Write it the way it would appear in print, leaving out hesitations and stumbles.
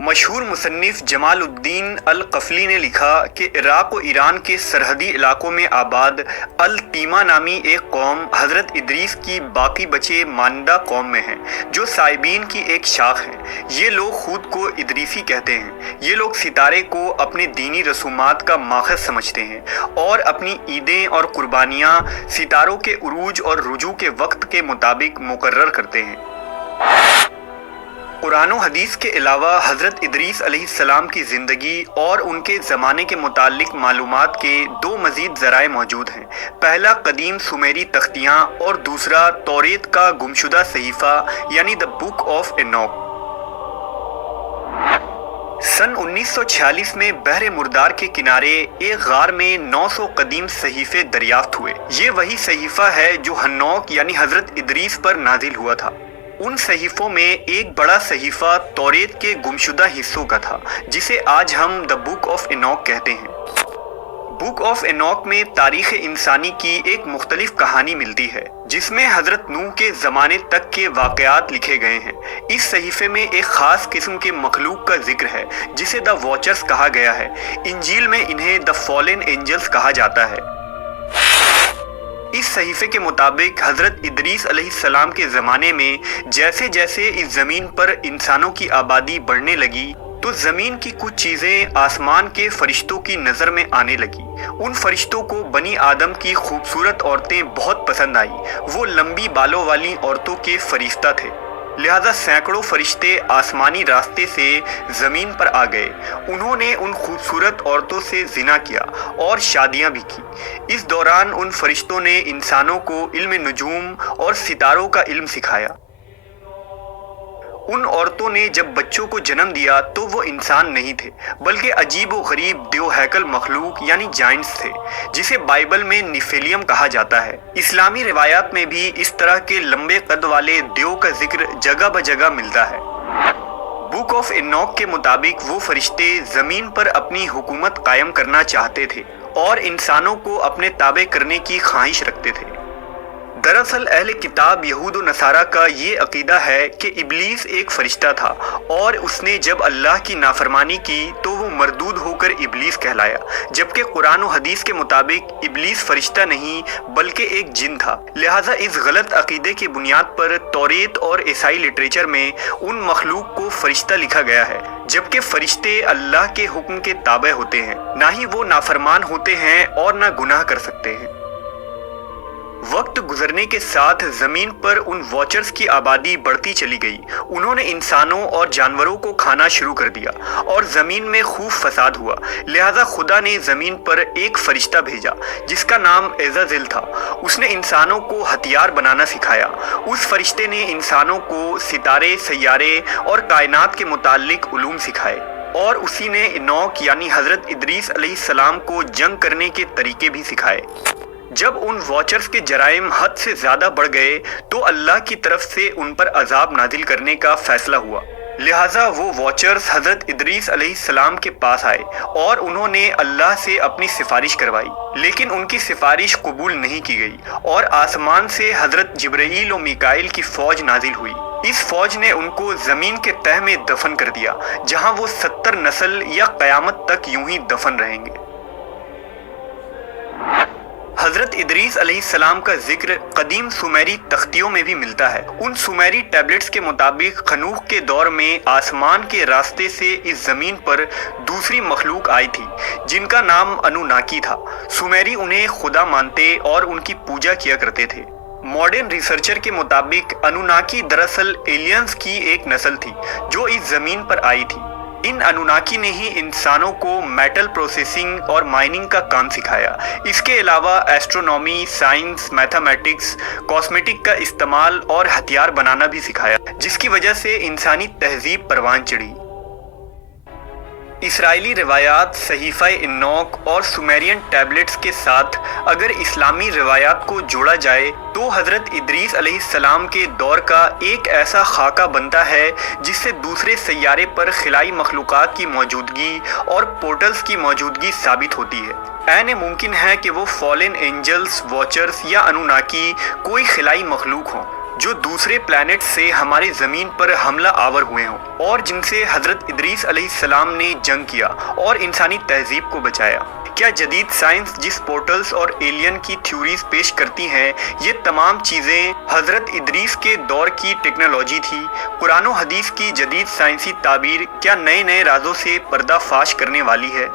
مشہور مصنف جمال الدین القفلی نے لکھا کہ عراق و ایران کے سرحدی علاقوں میں آباد التیمہ نامی ایک قوم حضرت ادریس کی باقی بچے ماندہ قوم میں ہیں، جو سائبین کی ایک شاخ ہیں۔ یہ لوگ خود کو ادریسی کہتے ہیں۔ یہ لوگ ستارے کو اپنے دینی رسومات کا ماخذ سمجھتے ہیں اور اپنی عیدیں اور قربانیاں ستاروں کے عروج اور رجوع کے وقت کے مطابق مقرر کرتے ہیں۔ قرآن و حدیث کے علاوہ حضرت ادریس علیہ السلام کی زندگی اور ان کے زمانے کے متعلق معلومات کے دو مزید ذرائع موجود ہیں۔ پہلا قدیم سومیری تختیاں اور دوسرا توریت کا گمشدہ صحیفہ یعنی دا بک آف اینوک۔ سن 1946 میں بحر مردار کے کنارے ایک غار میں 900 قدیم صحیفے دریافت ہوئے۔ یہ وہی صحیفہ ہے جو ہنوک یعنی حضرت ادریس پر نازل ہوا تھا۔ ان صحیفوں میں ایک بڑا صحیفہ توریت کے گمشدہ حصوں کا تھا، جسے آج ہم دا بک آف اینوک کہتے ہیں۔ بک آف اینوک میں تاریخ انسانی کی ایک مختلف کہانی ملتی ہے، جس میں حضرت نوح کے زمانے تک کے واقعات لکھے گئے ہیں۔ اس صحیفے میں ایک خاص قسم کے مخلوق کا ذکر ہے جسے دا واچرز کہا گیا ہے۔ انجیل میں انہیں دا فالن اینجلز کہا جاتا ہے۔ اس صحیفے کے مطابق حضرت ادریس علیہ السلام کے زمانے میں جیسے جیسے اس زمین پر انسانوں کی آبادی بڑھنے لگی تو زمین کی کچھ چیزیں آسمان کے فرشتوں کی نظر میں آنے لگی۔ ان فرشتوں کو بنی آدم کی خوبصورت عورتیں بہت پسند آئیں۔ وہ لمبی بالوں والی عورتوں کے فرشتہ تھے، لہذا سینکڑوں فرشتے آسمانی راستے سے زمین پر آ گئے۔ انہوں نے ان خوبصورت عورتوں سے زنا کیا اور شادیاں بھی کی۔ اس دوران ان فرشتوں نے انسانوں کو علم نجوم اور ستاروں کا علم سکھایا۔ ان عورتوں نے جب بچوں کو جنم دیا تو وہ انسان نہیں تھے، بلکہ عجیب و غریب دیو ہیکل مخلوق یعنی جائنٹس تھے، جسے بائبل میں نیفیلیم کہا جاتا ہے۔ اسلامی روایات میں بھی اس طرح کے لمبے قد والے دیو کا ذکر جگہ بجگہ ملتا ہے۔ بک آف اینوک کے مطابق وہ فرشتے زمین پر اپنی حکومت قائم کرنا چاہتے تھے اور انسانوں کو اپنے تابع کرنے کی خواہش رکھتے تھے۔ دراصل اہل کتاب یہود و نصارہ کا یہ عقیدہ ہے کہ ابلیس ایک فرشتہ تھا اور اس نے جب اللہ کی نافرمانی کی تو وہ مردود ہو کر ابلیس کہلایا، جبکہ قرآن و حدیث کے مطابق ابلیس فرشتہ نہیں بلکہ ایک جن تھا۔ لہٰذا اس غلط عقیدے کی بنیاد پر توریت اور عیسائی لٹریچر میں ان مخلوق کو فرشتہ لکھا گیا ہے، جبکہ فرشتے اللہ کے حکم کے تابع ہوتے ہیں، نہ ہی وہ نافرمان ہوتے ہیں اور نہ گناہ کر سکتے ہیں۔ وقت گزرنے کے ساتھ زمین پر ان واچرز کی آبادی بڑھتی چلی گئی۔ انہوں نے انسانوں اور جانوروں کو کھانا شروع کر دیا اور زمین میں خوب فساد ہوا۔ لہٰذا خدا نے زمین پر ایک فرشتہ بھیجا جس کا نام عزازیل تھا۔ اس نے انسانوں کو ہتھیار بنانا سکھایا۔ اس فرشتے نے انسانوں کو ستارے، سیارے اور کائنات کے متعلق علوم سکھائے، اور اسی نے اینوک یعنی حضرت ادریس علیہ السلام کو جنگ کرنے کے طریقے بھی سکھائے۔ جب ان واچرز کے جرائم حد سے زیادہ بڑھ گئے تو اللہ کی طرف سے ان پر عذاب نازل کرنے کا فیصلہ ہوا۔ لہٰذا وہ واچرز حضرت ادریس علیہ السلام کے پاس آئے اور انہوں نے اللہ سے اپنی سفارش کروائی، لیکن ان کی سفارش قبول نہیں کی گئی اور آسمان سے حضرت جبرائیل و میکائیل کی فوج نازل ہوئی۔ اس فوج نے ان کو زمین کے تہہ میں دفن کر دیا، جہاں وہ 70 نسل یا قیامت تک یوں ہی دفن رہیں گے۔ حضرت ادریس علیہ السلام کا ذکر قدیم سومیری تختیوں میں بھی ملتا ہے۔ ان سومیری ٹیبلٹس کے مطابق خنوخ کے دور میں آسمان کے راستے سے اس زمین پر دوسری مخلوق آئی تھی جن کا نام انوناکی تھا۔ سومیری انہیں خدا مانتے اور ان کی پوجا کیا کرتے تھے۔ ماڈرن ریسرچر کے مطابق انوناکی دراصل ایلینز کی ایک نسل تھی جو اس زمین پر آئی تھی۔ ان انوناکی نے ہی انسانوں کو میٹل پروسیسنگ اور مائننگ کا کام سکھایا۔ اس کے علاوہ ایسٹرونومی، سائنس، میتھمیٹکس، کاسمیٹک کا استعمال اور ہتھیار بنانا بھی سکھایا، جس کی وجہ سے انسانی تہذیب پروان چڑھی۔ اسرائیلی روایات، صحیفہ اینوک اور سومیرین ٹیبلٹس کے ساتھ اگر اسلامی روایات کو جوڑا جائے تو حضرت ادریس علیہ السلام کے دور کا ایک ایسا خاکہ بنتا ہے جس سے دوسرے سیارے پر خلائی مخلوقات کی موجودگی اور پورٹلز کی موجودگی ثابت ہوتی ہے۔ عین ممکن ہے کہ وہ فالن اینجلز، واچرز یا انوناکی کوئی خلائی مخلوق ہوں۔ جو دوسرے پلانٹ سے ہمارے زمین پر حملہ آور ہوئے ہوں اور جن سے حضرت ادریس علیہ السلام نے جنگ کیا اور انسانی تہذیب کو بچایا۔ کیا جدید سائنس جس پورٹلز اور ایلین کی تھیوریز پیش کرتی ہیں، یہ تمام چیزیں حضرت ادریس کے دور کی ٹیکنالوجی تھی؟ قرآن و حدیث کی جدید سائنسی تعبیر کیا نئے رازوں سے پردہ فاش کرنے والی ہے؟